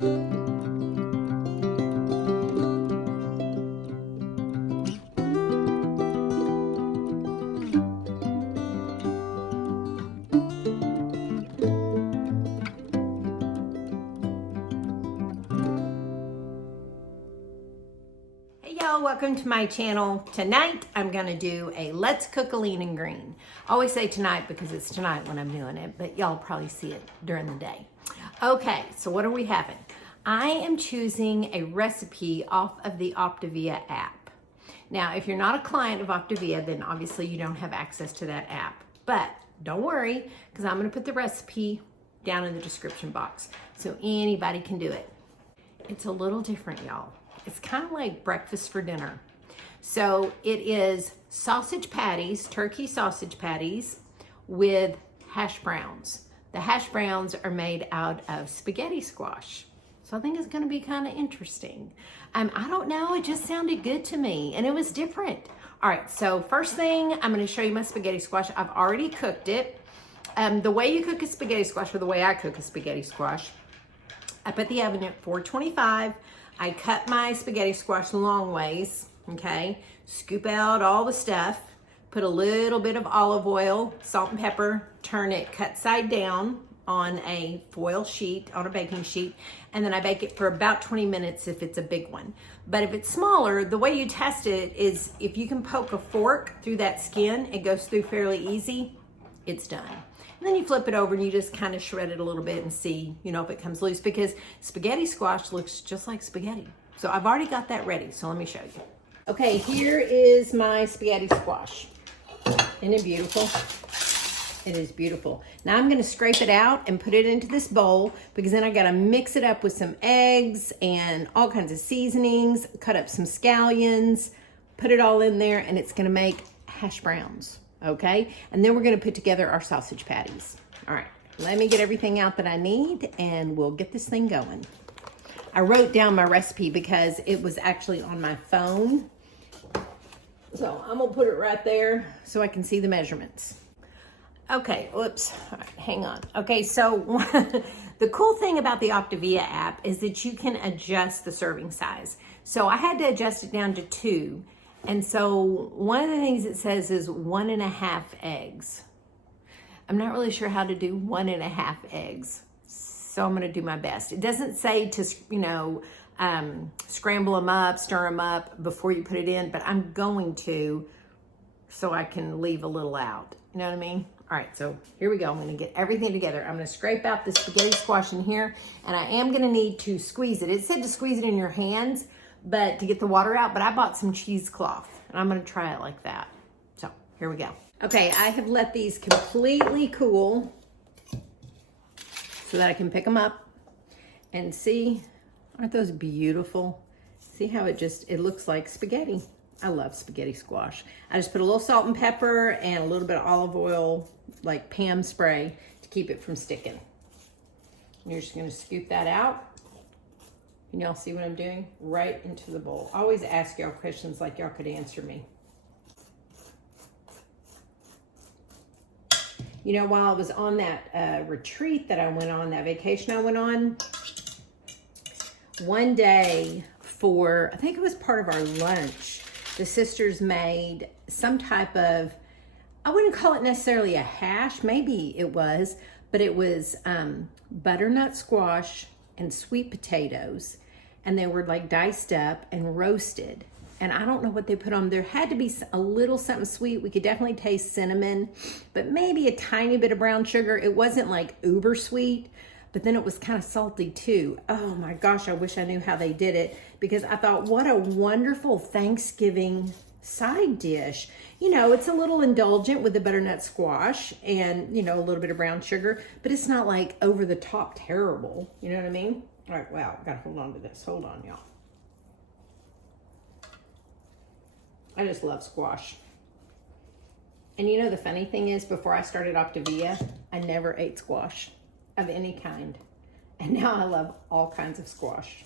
Welcome to my channel. Tonight I'm gonna do a let's cook a lean and green. I always say tonight because it's tonight when I'm doing it, but y'all probably see it during the day. Okay, so what are we having? I am choosing a recipe off of the Optavia app. Now, if you're not a client of Optavia, then obviously you don't have access to that app, but don't worry, because I'm gonna put the recipe down in the description box so anybody can do it. It's a little different, y'all. It's kind of like breakfast for dinner. So it is sausage patties, turkey sausage patties with hash browns. The hash browns are made out of spaghetti squash. So I think it's gonna be kind of interesting. I don't know, it just sounded good to me and it was different. All right, so first thing, I'm gonna show you my spaghetti squash. I've already cooked it. The way you cook a spaghetti squash, or the way I cook a spaghetti squash, I put the oven at 425. I cut my spaghetti squash long ways, okay? Scoop out all the stuff, put a little bit of olive oil, salt and pepper, turn it cut side down on a foil sheet, on a baking sheet, and then I bake it for about 20 minutes if it's a big one. But if it's smaller, the way you test it is if you can poke a fork through that skin, it goes through fairly easy, it's done. And then you flip it over and you just kind of shred it a little bit and see, you know, if it comes loose, because spaghetti squash looks just like spaghetti. So I've already got that ready, so let me show you. Okay, here is my spaghetti squash. Isn't it beautiful? It is beautiful. Now I'm gonna scrape it out and put it into this bowl, because then I gotta mix it up with some eggs and all kinds of seasonings, cut up some scallions, put it all in there, and it's gonna make hash browns. Okay, and then we're gonna put together our sausage patties. All right, let me get everything out that I need and we'll get this thing going. I wrote down my recipe because it was actually on my phone. So I'm gonna put it right there so I can see the measurements. Okay, whoops, all right, hang on. Okay, so the cool thing about the Optavia app is that you can adjust the serving size. So I had to adjust it down to 2. And so one of the things it says is 1.5 eggs. I'm not really sure how to do 1.5 eggs, so I'm gonna do my best. It doesn't say to, you know, scramble them up, stir them up before you put it in, but I'm going to, so I can leave a little out. You know what I mean? All right, so here we go. I'm gonna get everything together. I'm gonna scrape out the spaghetti squash in here, and I am gonna need to squeeze it. It said to squeeze it in your hands, but to get the water out, but I bought some cheesecloth and I'm gonna try it like that. So here we go. Okay, I have let these completely cool so that I can pick them up and see, aren't those beautiful? See how it looks like spaghetti. I love spaghetti squash. I just put a little salt and pepper and a little bit of olive oil, like Pam spray, to keep it from sticking. And you're just gonna scoop that out. Can y'all see what I'm doing? Right into the bowl. I always ask y'all questions like y'all could answer me. You know, while I was on that retreat that I went on, that vacation I went on, one day for, I think it was part of our lunch, the sisters made some type of, I wouldn't call it necessarily a hash, maybe it was, but it was butternut squash and sweet potatoes, and they were like diced up and roasted. And I don't know what they put on. There had to be a little something sweet. We could definitely taste cinnamon, but maybe a tiny bit of brown sugar. It wasn't like uber sweet, but then it was kind of salty too. Oh my gosh, I wish I knew how they did it, because I thought, what a wonderful Thanksgiving side dish. You know, it's a little indulgent with the butternut squash and, you know, a little bit of brown sugar, but it's not like over the top terrible. You know what I mean? All right, wow, I gotta hold on to this. Hold on, y'all. I just love squash. And you know, the funny thing is, before I started Optavia, I never ate squash of any kind. And now I love all kinds of squash.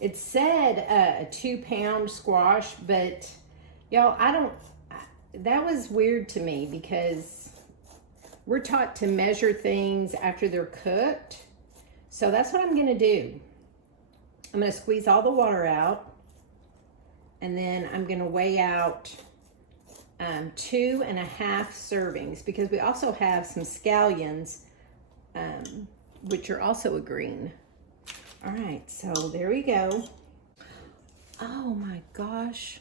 It said a 2-pound squash, but y'all, that was weird to me, because we're taught to measure things after they're cooked. So that's what I'm gonna do. I'm gonna squeeze all the water out, and then I'm gonna weigh out 2.5 servings, because we also have some scallions, which are also a green. All right, so there we go. Oh my gosh.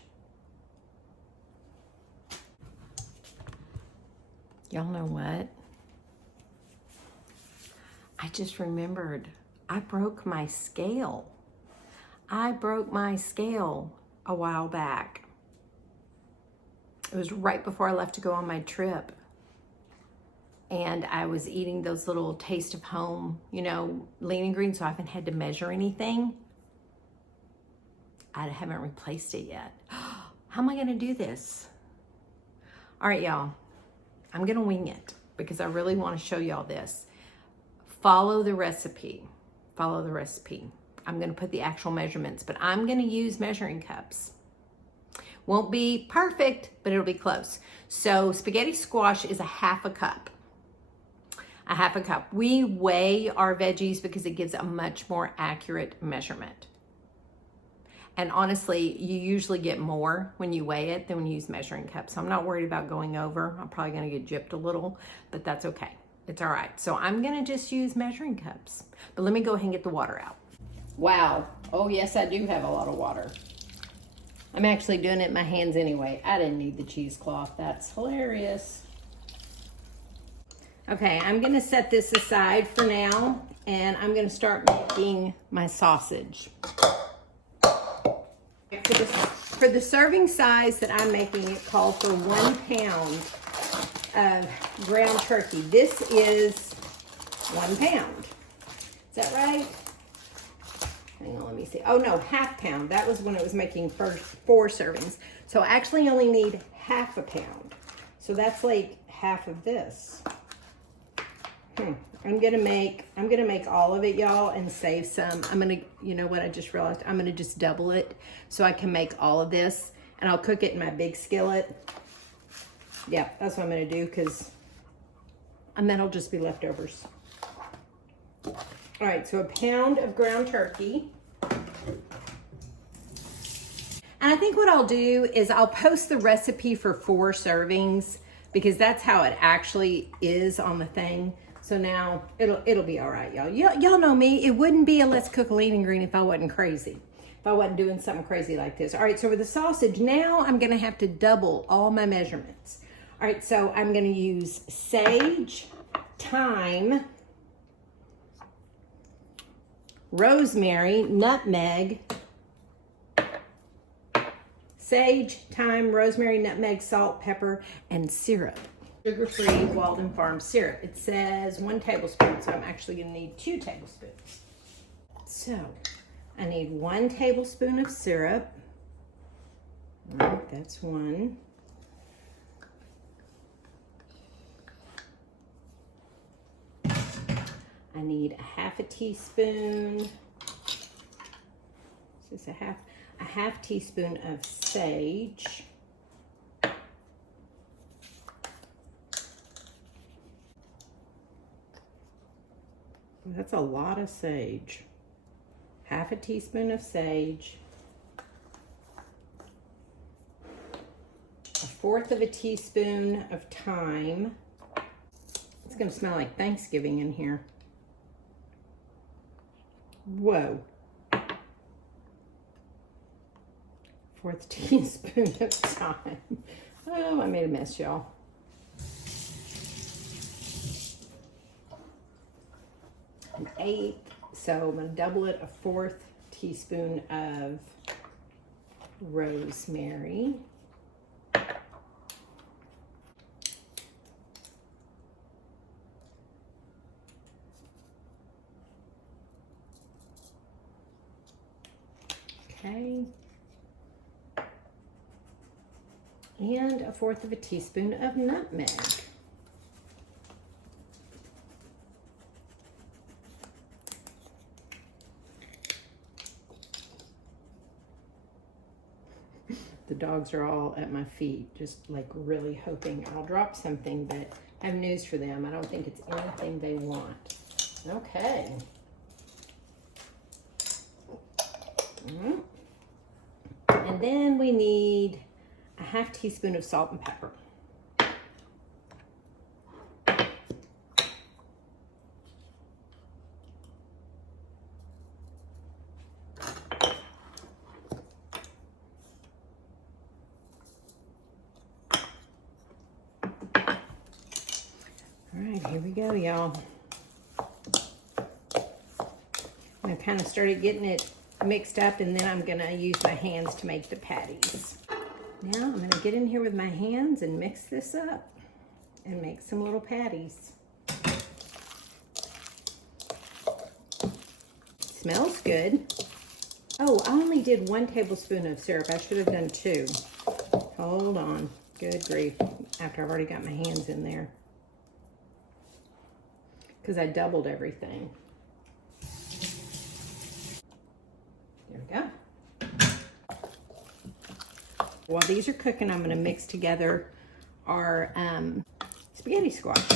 Y'all know what? I just remembered I broke my scale. I broke my scale a while back. It was right before I left to go on my trip. And I was eating those little taste of home, you know, lean greens, so I haven't had to measure anything. I haven't replaced it yet. How am I gonna do this? All right, y'all, I'm gonna wing it because I really wanna show y'all this. Follow the recipe, follow the recipe. I'm gonna put the actual measurements, but I'm gonna use measuring cups. Won't be perfect, but it'll be close. So spaghetti squash is 1/2 cup. 1/2 cup. We weigh our veggies because it gives a much more accurate measurement. And honestly, you usually get more when you weigh it than when you use measuring cups. So I'm not worried about going over. I'm probably gonna get gypped a little, but that's okay. It's all right. So I'm gonna just use measuring cups. But let me go ahead and get the water out. Wow. Oh yes, I do have a lot of water. I'm actually doing it in my hands anyway. I didn't need the cheesecloth. That's hilarious. Okay, I'm gonna set this aside for now, and I'm gonna start making my sausage. For the serving size that I'm making, it called for 1 pound of ground turkey. This is 1 pound. Is that right? Hang on, let me see. Oh no, 1/2 pound. That was when it was making 4 servings. So I actually only need 1/2 pound. So that's like half of this. I'm gonna make all of it, y'all, and save some. You know what I just realized? I'm gonna just double it so I can make all of this, and I'll cook it in my big skillet. Yeah, that's what I'm gonna do, and that'll just be leftovers. All right, so 1 pound of ground turkey. And I think what I'll do is I'll post the recipe for 4 servings, because that's how it actually is on the thing. So now it'll be all right, y'all. Y'all know me. It wouldn't be a Let's Cook a Lean and Green if I wasn't crazy. If I wasn't doing something crazy like this. All right, so with the sausage, now I'm gonna have to double all my measurements. All right, so I'm gonna use sage, thyme, rosemary, nutmeg, sage, thyme, rosemary, nutmeg, salt, pepper, and syrup. Sugar-free Walden Farm syrup. It says 1 tablespoon, so I'm actually gonna need 2 tablespoons. So I need 1 tablespoon of syrup. All right, that's 1. I need 1/2 teaspoon. This is a half teaspoon of sage. That's a lot of sage. 1/2 teaspoon of sage. 1/4 teaspoon of thyme. It's gonna smell like Thanksgiving in here. Whoa. 1/4 teaspoon of thyme. Oh, I made a mess, y'all. An 1/8, so I'm gonna double it, 1/4 teaspoon of rosemary. Okay. And 1/4 teaspoon of nutmeg. The dogs are all at my feet, just like really hoping I'll drop something, but I have news for them. I don't think it's anything they want. Okay. And then we need a half teaspoon of salt and pepper. All right, here we go, y'all. I kind of started getting it mixed up, and then I'm gonna use my hands to make the patties. Now I'm gonna get in here with my hands and mix this up and make some little patties. Smells good. Oh, I only did 1 tablespoon of syrup. I should have done 2. Hold on. Good grief. After I've already got my hands in there. Because I doubled everything. There we go. While these are cooking, I'm going to mix together our spaghetti squash.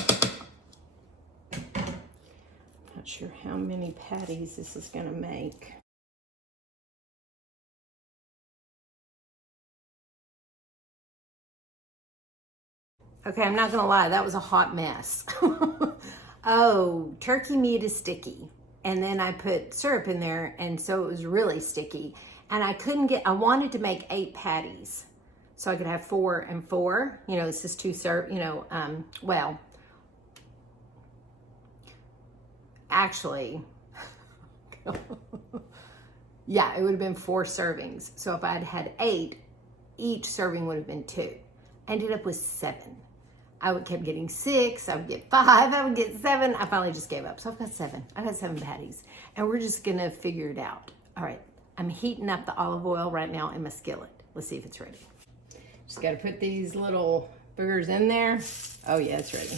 Not sure how many patties this is going to make. Okay, I'm not gonna lie, that was a hot mess. Oh, turkey meat is sticky. And then I put syrup in there, and so it was really sticky. And I wanted to make 8 patties. So I could have 4 and 4. You know, this is 2 serve, well, actually, yeah, it would have been 4 servings. So if I had had 8, each serving would have been 2. I ended up with 7. I kept getting 6, I would get 5, I would get 7. I finally just gave up. So I've got 7. I've got 7 patties. And we're just gonna figure it out. All right, I'm heating up the olive oil right now in my skillet. Let's see if it's ready. Just gotta put these little boogers in there. Oh yeah, it's ready.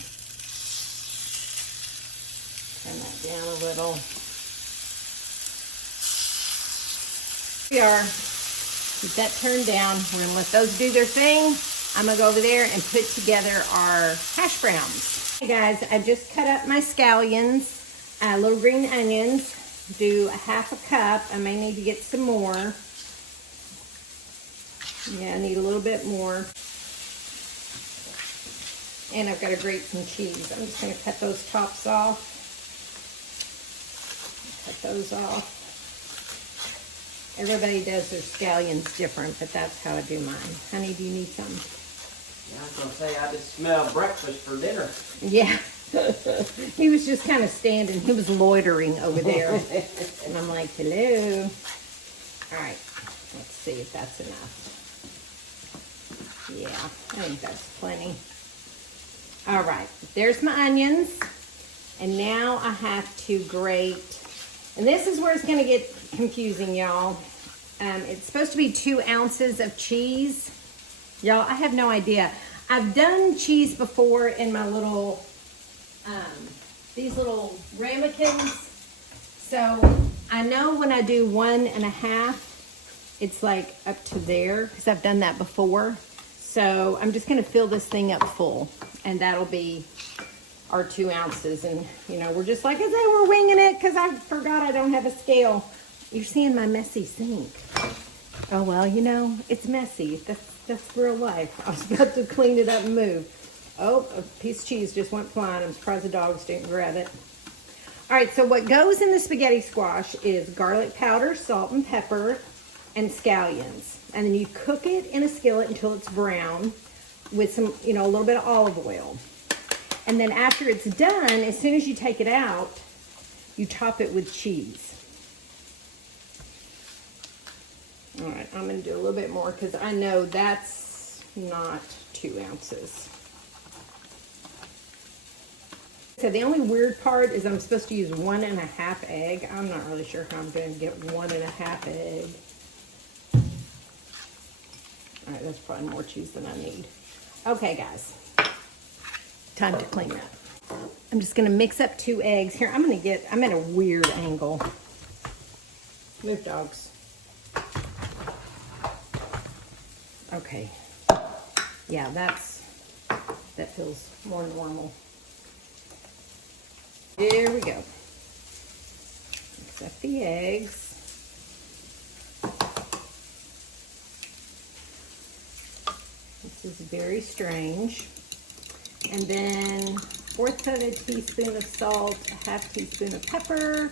Turn that down a little. Here we are. Keep that turned down. We're gonna let those do their thing. I'm gonna go over there and put together our hash browns. Hey guys, I just cut up my scallions, little green onions. Do a 1/2 cup. I may need to get some more. Yeah, I need a little bit more. And I've got to grate some cheese. I'm just gonna cut those tops off. Cut those off. Everybody does their scallions different, but that's how I do mine. Honey, do you need some? Yeah, I was going to say, I just smell breakfast for dinner. Yeah. He was just kind of standing. He was loitering over there. And I'm like, hello. All right. Let's see if that's enough. Yeah, I think that's plenty. All right. There's my onions. And now I have to grate. And this is where it's going to get confusing, y'all. It's supposed to be 2 ounces of cheese. Y'all, I have no idea. I've done cheese before in my little, these little ramekins. So I know when I do 1 1/2, it's like up to there because I've done that before. So I'm just going to fill this thing up full, and that'll be our 2 ounces. And you know, we're just like I said, we're winging it because I forgot I don't have a scale. You're seeing my messy sink. Oh well, you know, it's messy. That's real life. I was about to clean it up and move. Oh, a piece of cheese just went flying. I'm surprised the dogs didn't grab it. All right, so what goes in the spaghetti squash is garlic powder, salt and pepper, and scallions. And then you cook it in a skillet until it's brown with some, you know, a little bit of olive oil. And then after it's done, as soon as you take it out, you top it with cheese. All right, I'm gonna do a little bit more because I know that's not 2 ounces. So the only weird part is I'm supposed to use 1 1/2 egg. I'm not really sure how I'm gonna get 1 1/2 egg. All right, that's probably more cheese than I need. Okay, guys, time to clean up. I'm just gonna mix up 2 eggs. Here, I'm at a weird angle. Move, dogs. Okay, yeah, that feels more normal. There we go. Mix up the eggs. very strange. And then 1/4 of a teaspoon of salt, a 1/2 teaspoon of pepper,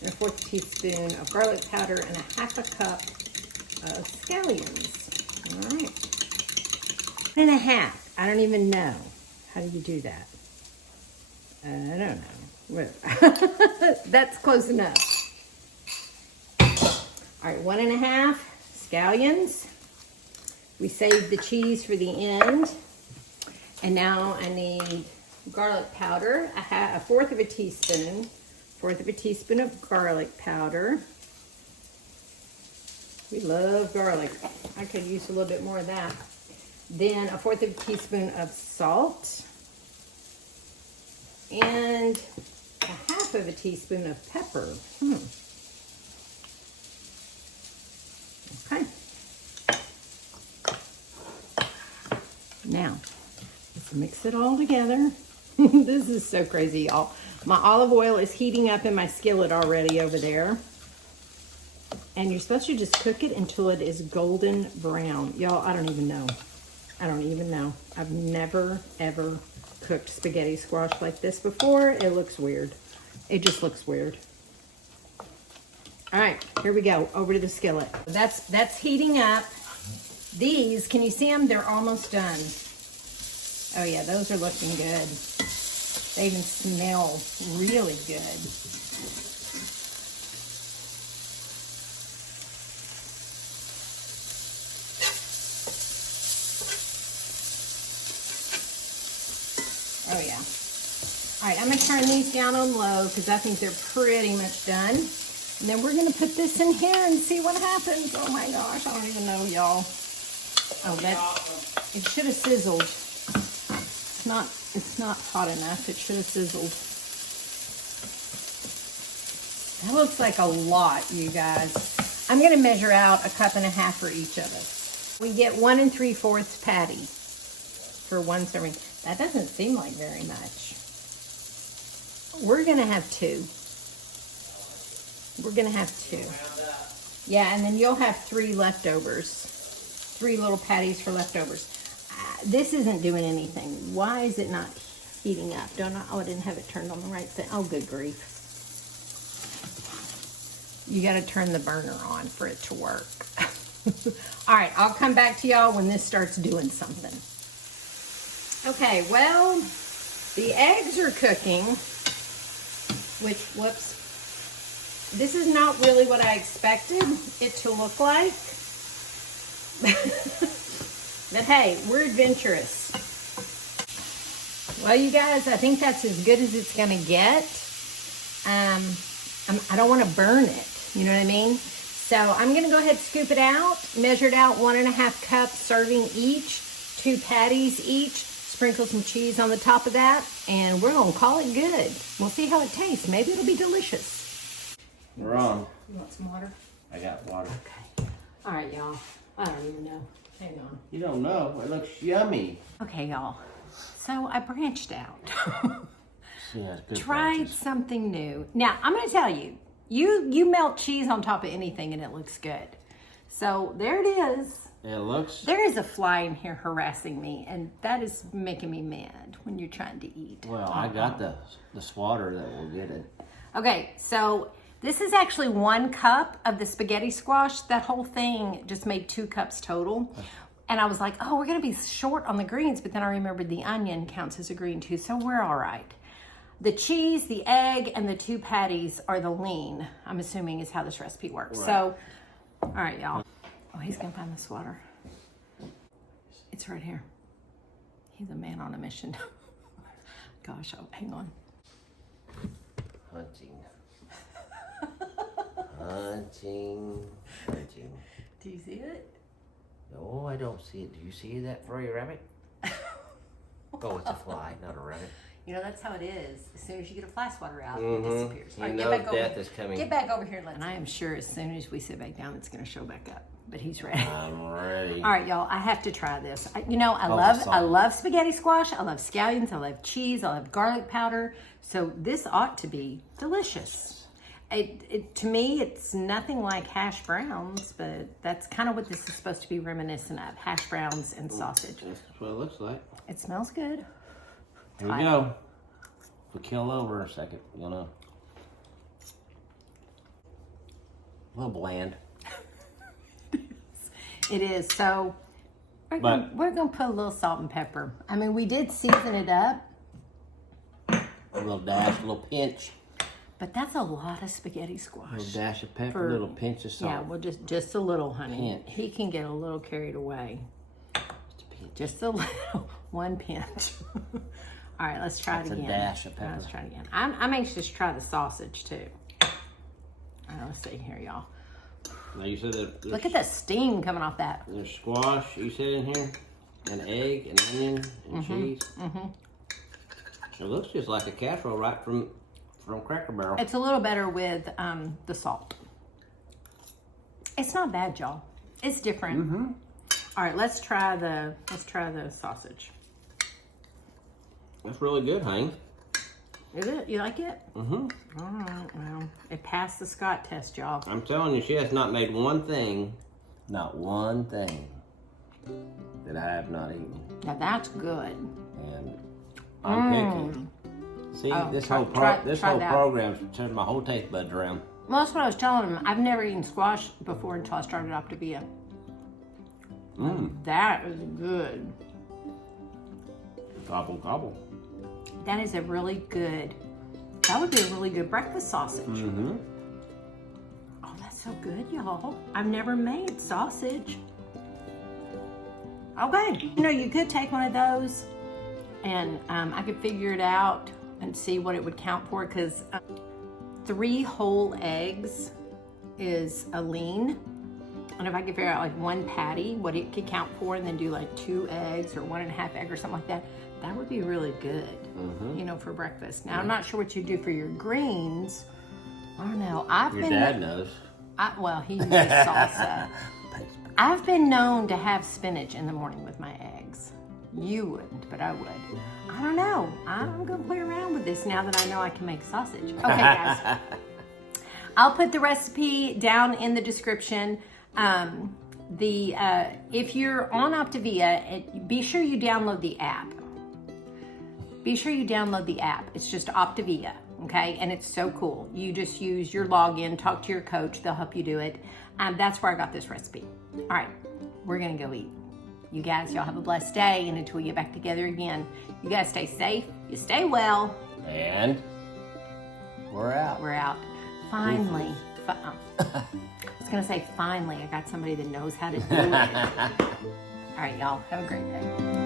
and a 1/4 teaspoon of garlic powder, and a 1/2 cup of scallions. All right. 1.5. I don't even know. How do you do that? I don't know. That's close enough. All right, 1.5 scallions. We saved the cheese for the end. And now I need garlic powder, a 1/4 of a teaspoon, 1/4 of a teaspoon of garlic powder. We love garlic. I could use a little bit more of that. Then a 1/4 of a teaspoon of salt. And a 1/2 of a teaspoon of pepper. Okay. Now, let's mix it all together. This is so crazy, y'all. My olive oil is heating up in my skillet already over there. And you're supposed to just cook it until it is golden brown. Y'all, I don't even know. I don't even know. I've never, ever cooked spaghetti squash like this before. It looks weird. It just looks weird. All right, here we go. Over to the skillet. That's heating up. These, can you see them? They're almost done. Oh yeah, those are looking good. They even smell really good. Oh yeah. All right, I'm gonna turn these down on low because I think they're pretty much done. And then we're gonna put this in here and see what happens. Oh my gosh, I don't even know, y'all. Oh, it should have sizzled. It's not hot enough. It should have sizzled. That looks like a lot, you guys. I'm gonna measure out 1.5 cups for each of us. We get 1 3/4 patty for 1 serving. That doesn't seem like very much. We're gonna have 2. We're gonna have 2. Yeah, and then you'll have 3 leftovers. 3 little patties for leftovers. This isn't doing anything. Why is it not heating up? Oh, I didn't have it turned on the right thing. Oh, good grief. You got to turn the burner on for it to work. All right, I'll come back to y'all when this starts doing something. Okay, well, the eggs are cooking, which, whoops. This is not really what I expected it to look like. But hey, we're adventurous. Well, you guys, I think that's as good as it's gonna get. I don't want to burn it. You know what I mean? So I'm gonna go ahead and scoop it out. Measured out 1.5 cups serving each, 2 patties each. Sprinkle some cheese on the top of that, and we're gonna call it good. We'll see how it tastes. Maybe it'll be delicious. We're on. You want some water? I got water. Okay. All right, y'all. I don't even know. Hang on. You don't know. It looks yummy. Okay, y'all. So I branched out. Yeah, good Tried branches. something new. Now, I'm going to tell you, you melt cheese on top of anything and it looks good. So there it is. It looks. There is a fly in here harassing me, and that is making me mad when you're trying to eat. Well, I got the swatter that will get it. Okay, so this is actually 1 cup of the spaghetti squash. That whole thing just made 2 cups total. And I was like, oh, we're gonna be short on the greens, but then I remembered the onion counts as a green too, so we're all right. The cheese, the egg, and the 2 patties are the lean, I'm assuming is how this recipe works. Right. So, all right, y'all. Oh, he's gonna find the swatter. It's right here. He's a man on a mission. Gosh, oh, hang on. Hunting. Hunting. Do you see it? No, I don't see it. Do you see that furry rabbit? Oh, it's a fly, not a rabbit. You know, that's how it is. As soon as you get a fly swatter out, Mm-hmm. it disappears. You All right, know get back death over. is coming. Get back over here. And I am sure as soon as we sit back down, it's going to show back up. But he's ready. I'm ready. All right, y'all. I have to try this. I salt. love spaghetti squash. I love scallions. I love cheese. I love garlic powder. So this ought to be delicious. To me, it's nothing like hash browns, but that's kind of what this is supposed to be reminiscent of, hash browns and sausage. That's what it looks like. It smells good. Here we go. If we kill over a second, you'll know. A little bland. It is. So we're gonna put a little salt and pepper. I mean, we did season it up. A little dash, a little pinch. But that's a lot of spaghetti squash. A little dash of pepper, a little pinch of salt. Yeah, well, just a little, honey. Pinch. He can get a little carried away. Just a little, one pinch. All right, let's try it again. A dash of pepper. Let's try it again. I'm anxious to try the sausage too. All right, let's see here, y'all. Now you said that. Look at the steam coming off that. There's squash, you said in here, an egg, an onion, and cheese. It looks just like a casserole right from Cracker Barrel. It's a little better with the salt. It's not bad, y'all. It's different. All right, let's try the sausage. That's really good, honey. Is it? You like it? All right, well, it passed the Scott test, y'all. I'm telling you, she has not made one thing, not one thing, that I have not eaten. Now that's good. And I'm picky. See, this whole program turned my whole taste buds around. Well, that's what I was telling him. I've never eaten squash before until I started Optavia. That is good. Gobble, gobble. That is a really good, that would be a really good breakfast sausage. Oh, that's so good, y'all. I've never made sausage. Okay, you know, you could take one of those and I could figure it out and see what it would count for, because 3 whole eggs is a lean. And if I could figure out like 1 patty, what it could count for, and then do like 2 eggs or 1.5 egg or something like that, that would be really good, you know, for breakfast. Now, I'm not sure what you do for your greens. I don't know. Your dad knows. Well, he uses salsa. I've been known to have spinach in the morning with my eggs. You wouldn't, but I would. I don't know. I'm going to play around with this now that I know I can make sausage. Okay, guys. I'll put the recipe down in the description. If you're on Optavia, be sure you download the app. Be sure you download the app. It's just Optavia, okay? And it's so cool. You just use your login, talk to your coach. They'll help you do it. That's where I got this recipe. All right, we're going to go eat. You guys, y'all have a blessed day. And until we get back together again, you guys stay safe. You stay well. And we're out. We're out. Finally. I was going to say finally, I got somebody that knows how to do it. All right, y'all. Have a great day.